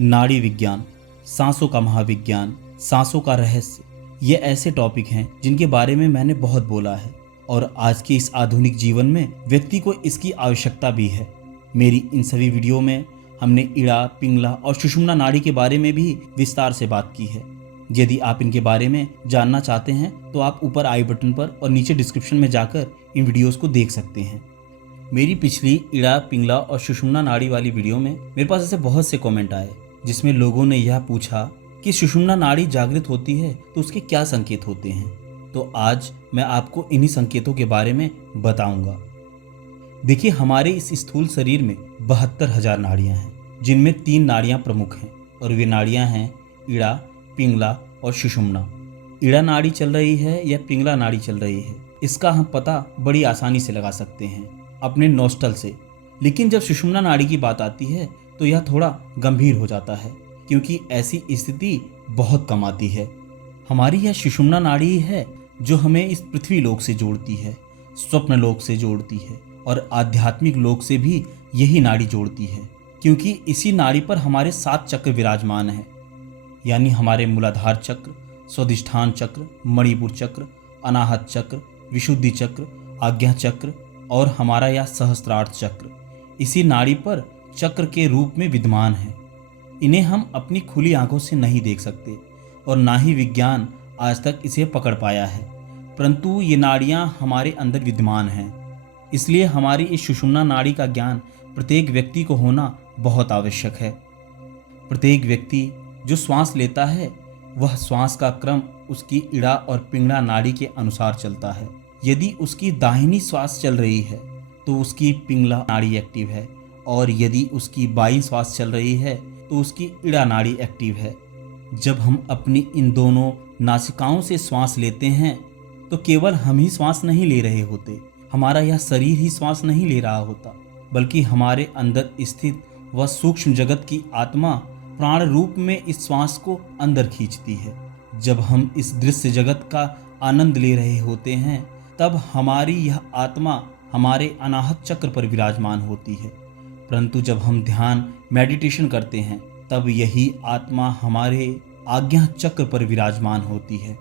नाड़ी विज्ञान, सांसों का महाविज्ञान, सांसों का रहस्य, ये ऐसे टॉपिक हैं जिनके बारे में मैंने बहुत बोला है और आज के इस आधुनिक जीवन में व्यक्ति को इसकी आवश्यकता भी है। मेरी इन सभी वीडियो में हमने इड़ा, पिंगला और सुषुम्ना नाड़ी के बारे में भी विस्तार से बात की है। यदि आप इनके बारे में जानना चाहते हैं तो आप ऊपर आई बटन पर और नीचे डिस्क्रिप्शन में जाकर इन वीडियोस को देख सकते हैं। मेरी पिछली इड़ा, पिंगला और सुषुम्ना नाड़ी वाली वीडियो में मेरे पास ऐसे बहुत से कमेंट आए जिसमें लोगों ने यह पूछा कि सुषुम्ना नाड़ी जागृत होती है तो उसके क्या संकेत होते हैं। तो आज मैं आपको इन्हीं संकेतों के बारे में बताऊंगा। देखिए, हमारे इस स्थूल शरीर में 72,000 नाड़ियां हैं, जिनमें 3 नाड़ियां प्रमुख हैं और वे नाड़ियां हैं इड़ा, पिंगला और सुषुम्ना। इड़ा नाड़ी चल रही है या पिंगला नाड़ी चल रही है, इसका हम पता बड़ी आसानी से लगा सकते हैं अपने नोस्टल से। लेकिन जब सुषुम्ना नाड़ी की बात आती है तो यह थोड़ा गंभीर हो जाता है, क्योंकि ऐसी स्थिति बहुत कम आती है। हमारी यह सुषुम्ना नाड़ी ही है जो हमें इस पृथ्वी लोक से जोड़ती है, स्वप्न लोक से जोड़ती है और आध्यात्मिक लोक से भी यही नाड़ी जोड़ती है, क्योंकि इसी नाड़ी पर हमारे 7 चक्र विराजमान हैं। यानी हमारे मूलाधार चक्र, स्वादिष्ठान चक्र, मणिपुर चक्र, अनाहत चक्र, विशुद्धि चक्र, आज्ञा चक्र और हमारा यह सहस्त्रार्थ चक्र इसी नाड़ी पर चक्र के रूप में विद्यमान है। इन्हें हम अपनी खुली आंखों से नहीं देख सकते और ना ही विज्ञान आज तक इसे पकड़ पाया है, परंतु ये नाड़ियां हमारे अंदर विद्यमान हैं। इसलिए हमारी इस सुषुम्ना नाड़ी का ज्ञान प्रत्येक व्यक्ति को होना बहुत आवश्यक है। प्रत्येक व्यक्ति जो श्वास लेता है वह श्वास का क्रम उसकी इड़ा और पिंगला नाड़ी के अनुसार चलता है। यदि उसकी दाहिनी श्वास चल रही है तो उसकी पिंगला नाड़ी एक्टिव है और यदि उसकी बाईं श्वास चल रही है तो उसकी इड़ा नाड़ी एक्टिव है। जब हम अपनी इन दोनों नासिकाओं से श्वास लेते हैं तो केवल हम ही श्वास नहीं ले रहे होते, हमारा यह शरीर ही श्वास नहीं ले रहा होता, बल्कि हमारे अंदर स्थित वह सूक्ष्म जगत की आत्मा प्राण रूप में इस श्वास को अंदर खींचती है। जब हम इस दृश्य जगत का आनंद ले रहे होते हैं तब हमारी यह आत्मा हमारे अनाहत चक्र पर विराजमान होती है, परंतु जब हम ध्यान मेडिटेशन करते हैं तब यही आत्मा हमारे आज्ञा चक्र पर विराजमान होती है।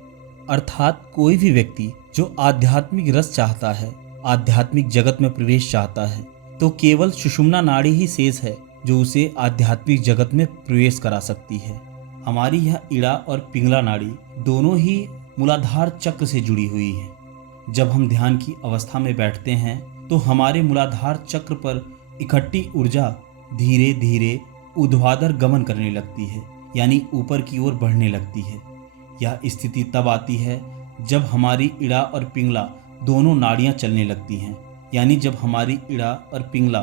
अर्थात कोई भी व्यक्ति जो आध्यात्मिक रस चाहता है, आध्यात्मिक जगत में प्रवेश चाहता है, तो केवल सुषुम्ना नाड़ी ही शेष है जो उसे आध्यात्मिक जगत में प्रवेश करा सकती है। हमारी यह इड़ा और पिंगला नाड़ी दोनों ही मूलाधार चक्र से जुड़ी हुई है। जब हम ध्यान की अवस्था में बैठते हैं तो हमारे मूलाधार चक्र पर इकट्ठी ऊर्जा धीरे धीरे ऊर्ध्वाधर गमन करने लगती है, यानी ऊपर की ओर बढ़ने लगती है। यह स्थिति तब आती है जब हमारी इड़ा और पिंगला दोनों नाड़ियां चलने लगती हैं। यानी जब हमारी इड़ा और पिंगला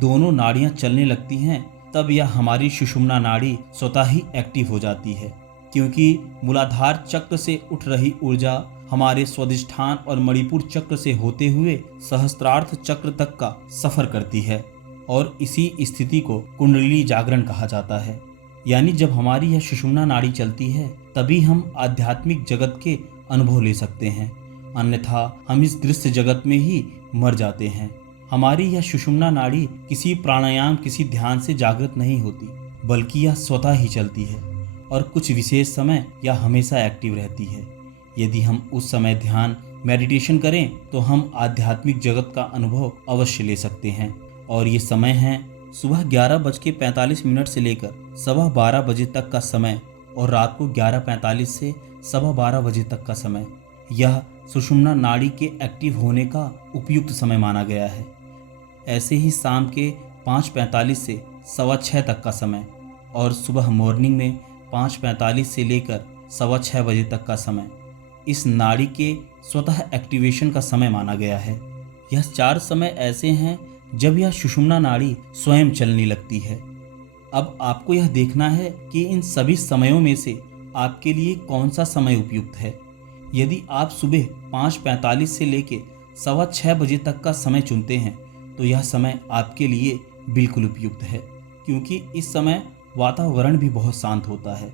दोनों नाड़ियां चलने लगती हैं तब यह हमारी सुषुम्ना नाड़ी स्वतः ही एक्टिव हो जाती है, क्योंकि मूलाधार चक्र से उठ रही ऊर्जा हमारे स्वादिष्ठान और मणिपुर चक्र से होते हुए सहस्त्रार्थ चक्र तक का सफर करती है और इसी स्थिति को कुंडली जागरण कहा जाता है। यानी जब हमारी यह सुषुम्ना नाड़ी चलती है तभी हम आध्यात्मिक जगत के अनुभव ले सकते हैं, अन्यथा हम इस दृश्य जगत में ही मर जाते हैं। हमारी यह सुषुम्ना नाड़ी किसी प्राणायाम, किसी ध्यान से जागृत नहीं होती, बल्कि यह स्वतः ही चलती है और कुछ विशेष समय यह हमेशा एक्टिव रहती है। यदि हम उस समय ध्यान मेडिटेशन करें तो हम आध्यात्मिक जगत का अनुभव अवश्य ले सकते हैं। और ये समय है सुबह 11:45 से लेकर 12:15 बजे तक का समय और रात को 11:45 से 12:15 बजे तक का समय। यह सुषुम्ना नाड़ी के एक्टिव होने का उपयुक्त समय माना गया है। ऐसे ही शाम के 5:45 से 6:15 तक का समय और सुबह मॉर्निंग में 5:45 से लेकर 6:15 बजे तक का समय इस नाड़ी के स्वतः एक्टिवेशन का समय माना गया है। यह 4 समय ऐसे हैं जब यह सुषुम्ना नाड़ी स्वयं चलने लगती है। अब आपको यह देखना है कि इन सभी समयों में से आपके लिए कौन सा समय उपयुक्त है। यदि आप सुबह 5:45 से लेकर 6:15 बजे तक का समय चुनते हैं तो यह समय आपके लिए बिल्कुल उपयुक्त है, क्योंकि इस समय वातावरण भी बहुत शांत होता है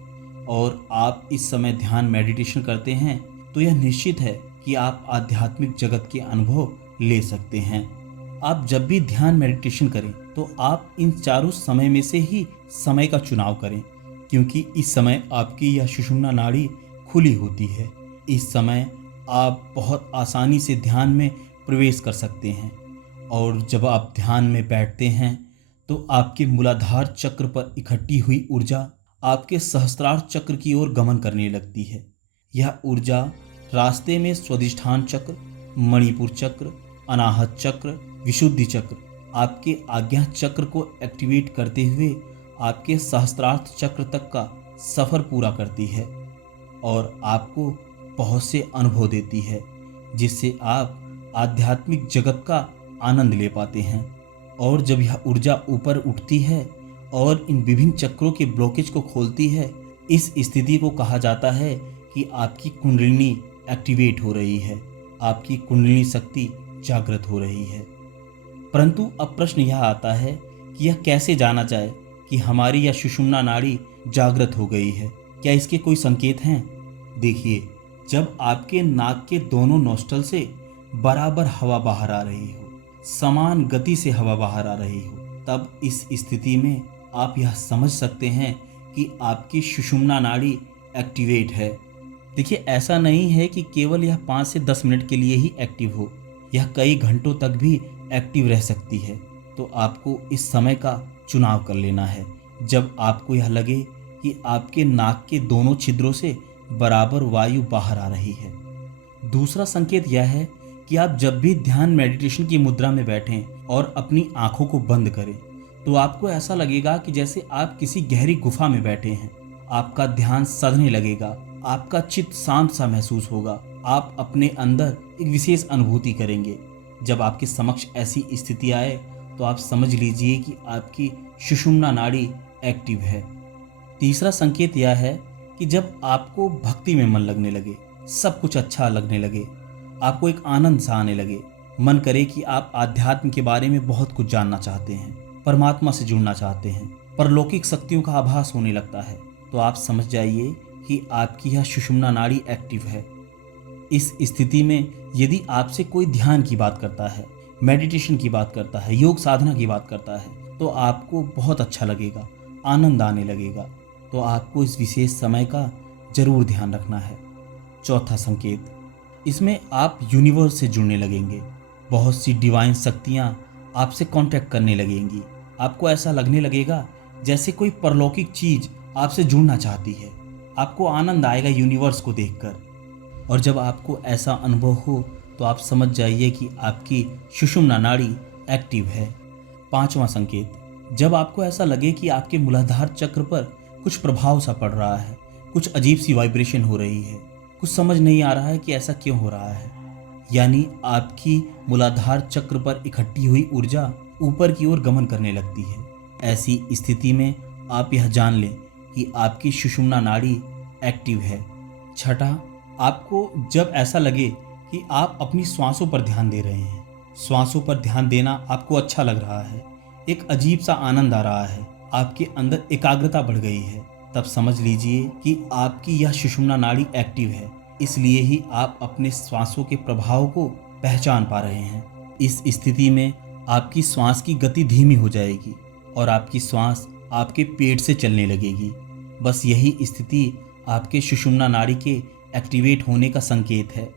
और आप इस समय ध्यान मेडिटेशन करते हैं तो यह निश्चित है कि आप आध्यात्मिक जगत के अनुभव ले सकते हैं। आप जब भी ध्यान मेडिटेशन करें तो आप इन चारों समय में से ही समय का चुनाव करें, क्योंकि इस समय आपकी यह सुषुम्ना नाड़ी खुली होती है। इस समय आप बहुत आसानी से ध्यान में प्रवेश कर सकते हैं और जब आप ध्यान में बैठते हैं तो आपके मूलाधार चक्र पर इकट्ठी हुई ऊर्जा आपके सहस्त्रार चक्र की ओर गमन करने लगती है। यह ऊर्जा रास्ते में स्वादिष्ठान चक्र, मणिपुर चक्र, अनाहत चक्र, विशुद्धि चक्र, आपके आज्ञा चक्र को एक्टिवेट करते हुए आपके सहस्त्रार्थ चक्र तक का सफर पूरा करती है और आपको बहुत से अनुभव देती है, जिससे आप आध्यात्मिक जगत का आनंद ले पाते हैं। और जब यह ऊर्जा ऊपर उठती है और इन विभिन्न चक्रों के ब्लॉकेज को खोलती है, इस स्थिति को कहा जाता है कि आपकी कुंडलिनी एक्टिवेट हो रही है, आपकी कुंडलिनी शक्ति जागृत हो रही है। परंतु अब प्रश्न यह आता है कि यह कैसे जाना जाए कि हमारी यह सुषुम्ना नाड़ी जागृत हो गई है? क्या इसके कोई संकेत हैं? देखिए, जब आपके नाक के दोनों नोस्ट्रल से बराबर हवा बाहर आ रही हो, समान गति से हवा बाहर आ रही हो, तब इस स्थिति में आप यह समझ सकते हैं कि आपकी सुषुम्ना नाड़ी एक्टिवेट है। देखिए, ऐसा नहीं है कि केवल यह 5 से 10 मिनट के लिए ही एक्टिव हो, यह कई घंटों तक भी एक्टिव रह सकती है। तो आपको इस समय का चुनाव कर लेना है जब आपको यह लगे कि आपके नाक के दोनों छिद्रों से बराबर वायु बाहर आ रही है। दूसरा संकेत यह है कि आप जब भी ध्यान मेडिटेशन की मुद्रा में बैठें और अपनी आंखों को बंद करें तो आपको ऐसा लगेगा कि जैसे आप किसी गहरी गुफा में बैठे हैं। आपका ध्यान सधने लगेगा, आपका चित्त शांत सा महसूस होगा, आप अपने अंदर एक विशेष अनुभूति करेंगे। जब आपके समक्ष ऐसी स्थिति आए तो आप समझ लीजिए कि आपकी सुषुम्ना नाड़ी एक्टिव है। तीसरा संकेत यह है कि जब आपको भक्ति में मन लगने लगे, सब कुछ अच्छा लगने लगे, आपको एक आनंद सा आने लगे, मन करे कि आप आध्यात्म के बारे में बहुत कुछ जानना चाहते हैं, परमात्मा से जुड़ना चाहते हैं, परलौकिक शक्तियों का आभास होने लगता है, तो आप समझ जाइए कि आपकी यह सुषुम्ना नाड़ी एक्टिव है। इस स्थिति में यदि आपसे कोई ध्यान की बात करता है, मेडिटेशन की बात करता है, योग साधना की बात करता है, तो आपको बहुत अच्छा लगेगा, आनंद आने लगेगा। तो आपको इस विशेष समय का जरूर ध्यान रखना है। चौथा संकेत, इसमें आप यूनिवर्स से जुड़ने लगेंगे। बहुत सी डिवाइन शक्तियाँ आपसे कांटेक्ट करने लगेंगी। आपको ऐसा लगने लगेगा जैसे कोई परलौकिक चीज आपसे जुड़ना चाहती है। आपको आनंद आएगा यूनिवर्स को देखकर। और जब आपको ऐसा अनुभव हो तो आप समझ जाइए कि आपकी सुषुम्ना नाड़ी एक्टिव है। पांचवा संकेत, जब आपको ऐसा लगे कि आपके मूलाधार चक्र पर कुछ प्रभाव सा पड़ रहा है, कुछ अजीब सी वाइब्रेशन हो रही है, कुछ समझ नहीं आ रहा है कि ऐसा क्यों हो रहा है, यानी आपकी मूलाधार चक्र पर इकट्ठी हुई ऊर्जा ऊपर की ओर गमन करने लगती है। ऐसी स्थिति में आप यह जान लें कि आपकी सुषुम्ना नाड़ी एक्टिव है। छठा, आपको जब ऐसा लगे कि आप अपनी श्वासों पर ध्यान दे रहे हैं, श्वासों पर ध्यान देना आपको अच्छा लग रहा है, एक अजीब सा आनंद आ रहा है, आपके अंदर एकाग्रता बढ़ गई है, तब समझ लीजिए कि आपकी यह सुषुम्ना नाड़ी एक्टिव है। इसलिए ही आप अपने श्वासों के प्रभाव को पहचान पा रहे हैं। इस स्थिति में आपकी श्वास की गति धीमी हो जाएगी और आपकी श्वास आपके पेट से चलने लगेगी। बस यही स्थिति आपके सुषुम्ना नाड़ी के एक्टिवेट होने का संकेत है।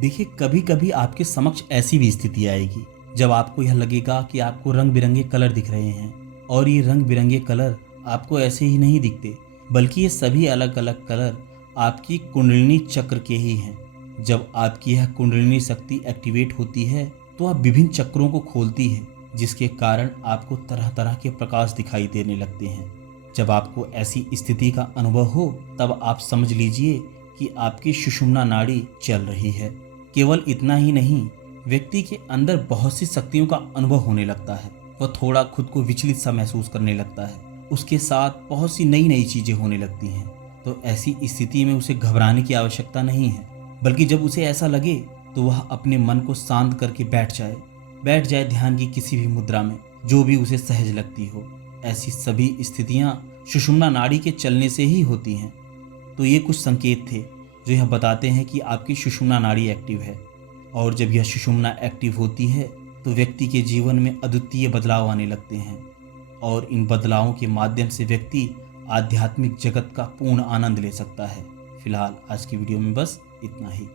देखिए, कभी कभी आपके समक्ष ऐसी भी स्थिति आएगी जब आपको यह लगेगा कि आपको रंग बिरंगे कलर दिख रहे हैं, और ये रंग बिरंगे कलर आपको ऐसे ही नहीं दिखते, बल्कि ये सभी अलग अलग कलर आपकी कुंडलिनी चक्र के ही हैं। जब आपकी यह कुंडलिनी शक्ति एक्टिवेट होती है तो आप विभिन्न चक्रों को खोलती है, जिसके कारण आपको तरह तरह के प्रकाश दिखाई देने लगते हैं। जब आपको ऐसी स्थिति का अनुभव हो तब आप समझ लीजिए कि आपकी सुषुम्ना नाड़ी चल रही है। केवल इतना ही नहीं, व्यक्ति के अंदर बहुत सी शक्तियों का अनुभव होने लगता है। वह थोड़ा खुद को विचलित सा महसूस करने लगता है, उसके साथ बहुत सी नई नई चीजें होने लगती हैं। तो ऐसी स्थिति में उसे घबराने की आवश्यकता नहीं है, बल्कि जब उसे ऐसा लगे तो वह अपने मन को शांत करके बैठ जाए ध्यान की किसी भी मुद्रा में, जो भी उसे सहज लगती हो। ऐसी सभी स्थितियां सुषुम्ना नाड़ी के चलने से ही होती हैं। तो ये कुछ संकेत थे जो यह बताते हैं कि आपकी सुषुम्ना नाड़ी एक्टिव है। और जब यह सुषुम्ना एक्टिव होती है तो व्यक्ति के जीवन में अद्वितीय बदलाव आने लगते हैं और इन बदलावों के माध्यम से व्यक्ति आध्यात्मिक जगत का पूर्ण आनंद ले सकता है। फिलहाल आज की वीडियो में बस इतना ही।